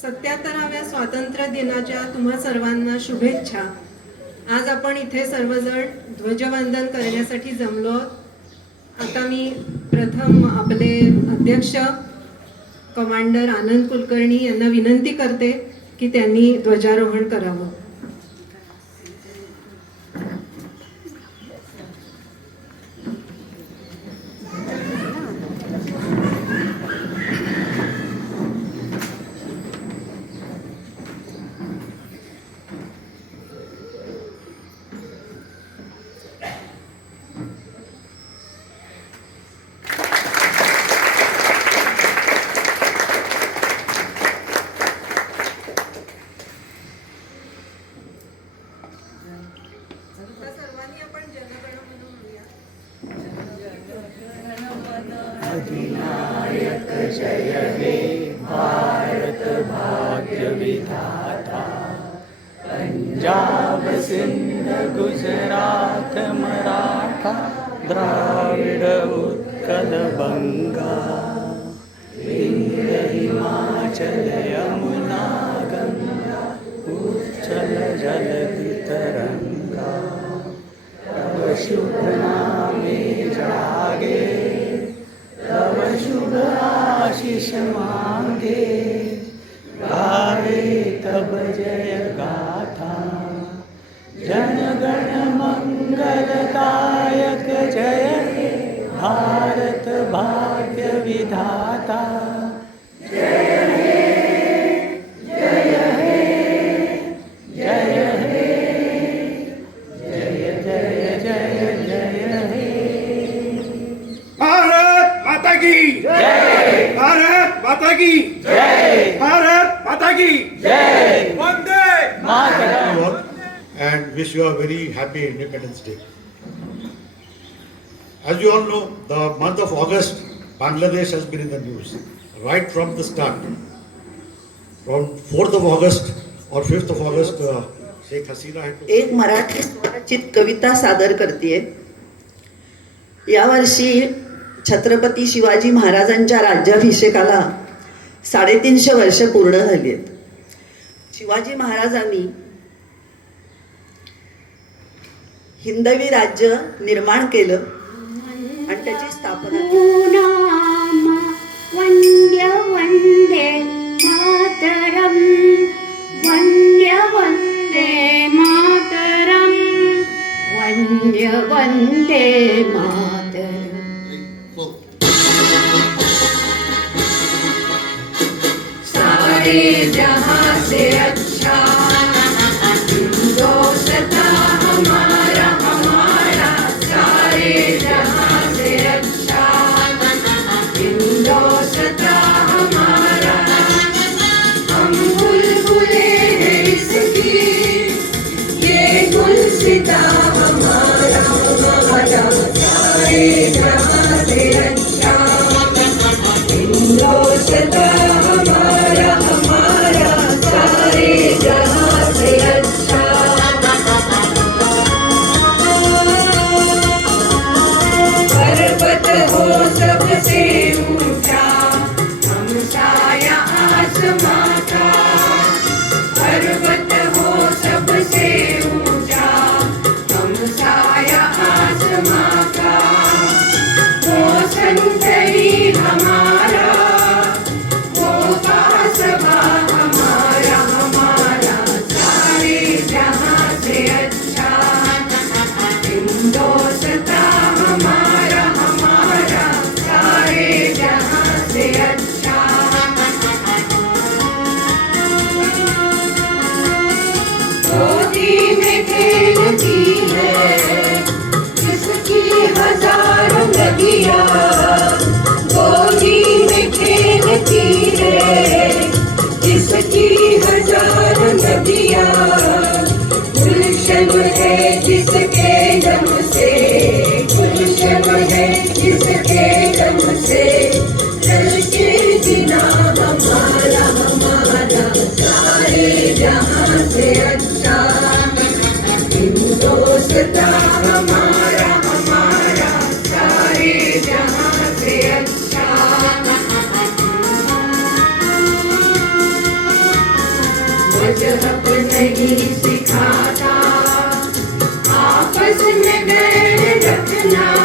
77व्या स्वातंत्र्य दिनाच्या तुम्हा सर्वांना शुभेच्छा. आज आपण इथे सर्वजण ध्वजवंदन करण्यासाठी जमलो आहोत. आता मी प्रथम आपले अध्यक्ष कमांडर आनंद कुलकर्णी यांना विनंती करते की त्यांनी ध्वजारोहण करावं. अधिनायक जय हे भारत भाग्य विधाता. पंजाब सिंध गुजरात मराठा द्राविड उत्कल बंगा. विंध्य हिमाचल यमुना गंगा उच्चल जलधि तरंगा. तव शुभ नामे जागे तव शुभ आशीष मांगे. गावे तब जय गाथा जन गण मंगलदायक. जय हे भारत भाग्य विधाता. जय हे जय हे जय हे जय जय जय जय हे. भारत माता की जय. भारत माता की जय. भारत माता की जय. Vande Mataram. And wish you a very happy Independence Day. As you all know, the month of August, Bangladesh has been in the news right from the start. From 4th of August or 5th of August, Sheikh Hasina had to... एक मराठी स्वरचित कविता सादर करते. यावर्षी छत्रपती शिवाजी महाराजांच्या राज्याभिषेकाला 350 वर्ष पूर्ण झाली आहेत. शिवाजी महाराजांनी हिंदवी राज्य निर्माण केलं आणि त्याची स्थापना केली. वंद्य वंदे मातरम. वंद्य वंदे मातरम. वंद्य वंदे मातरम. सारे जहां से अच्छा हिंदुस्तां हमारा हमारा. सारे जहां से अच्छा हिंदुस्तां हमारा. हम बुलबुले हैं इसकी ये गुलसिता हमारा हमारा. सारे जहां से अच्छा हिंदुस्तां हमारा हमारा. सारे जहां से अच्छा. पर्वत हो सबसे ऊंचा हम साया आसमां का. पर्वत हो सबसे ऊंचा हम साया आसमां का. वो संतरी हमारा वो कासबा हमारा हमारा. सारे जहां से अच्छा हिंदुस्तां हमारा हमारा. सारे जहां से अच्छा. गोदी में खेलती है जिसकी हजारों नदियाँ. गोदी में खेलती है जिसकी हजारों नदियाँ. गुलशन है जिसके दम से नगर रखना